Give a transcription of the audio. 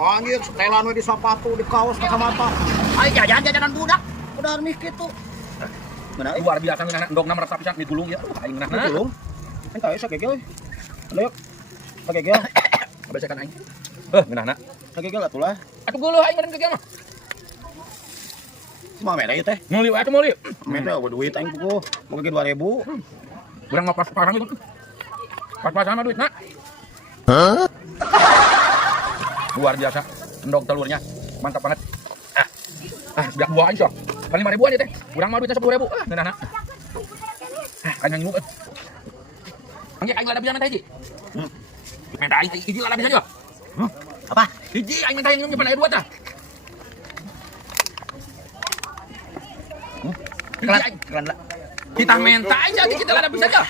Anjir, setelan we di sepatu, di kaos, kacamata. Ayo jajan-jajanan budak. Udah nih gitu. Mana luar biasa ngeunah endogna merasa pisan digulung ya. Aing ngeunahna. Gulung. Entah sakege euy. Anda yuk. Sakege. Abesekan aing. Ngeunahna. Sakege lah tulah. Atuh geuleuh aing meureun kegel mah. Cuma mere ieu teh. Meuli we atuh meuli. Mere eueuh duit aing puguh. Boga 2000. Urang mah pas-pasan itu. Pas-pasan mah duitna. Luar biasa. Endog telurnya. Mantap banget. Sudah buah aja. Paling 5.000-an ya teh. Urang mah duitnya 10.000. Ngeunahna. Kan yang nyup. Angge aing lada bisa minta hiji. Minta hiji lada bisa juga. Apa? Hiji aing minta yang nyimpen aya 2 tah. Keren lah. Kita minta aja kita lada bisa aja.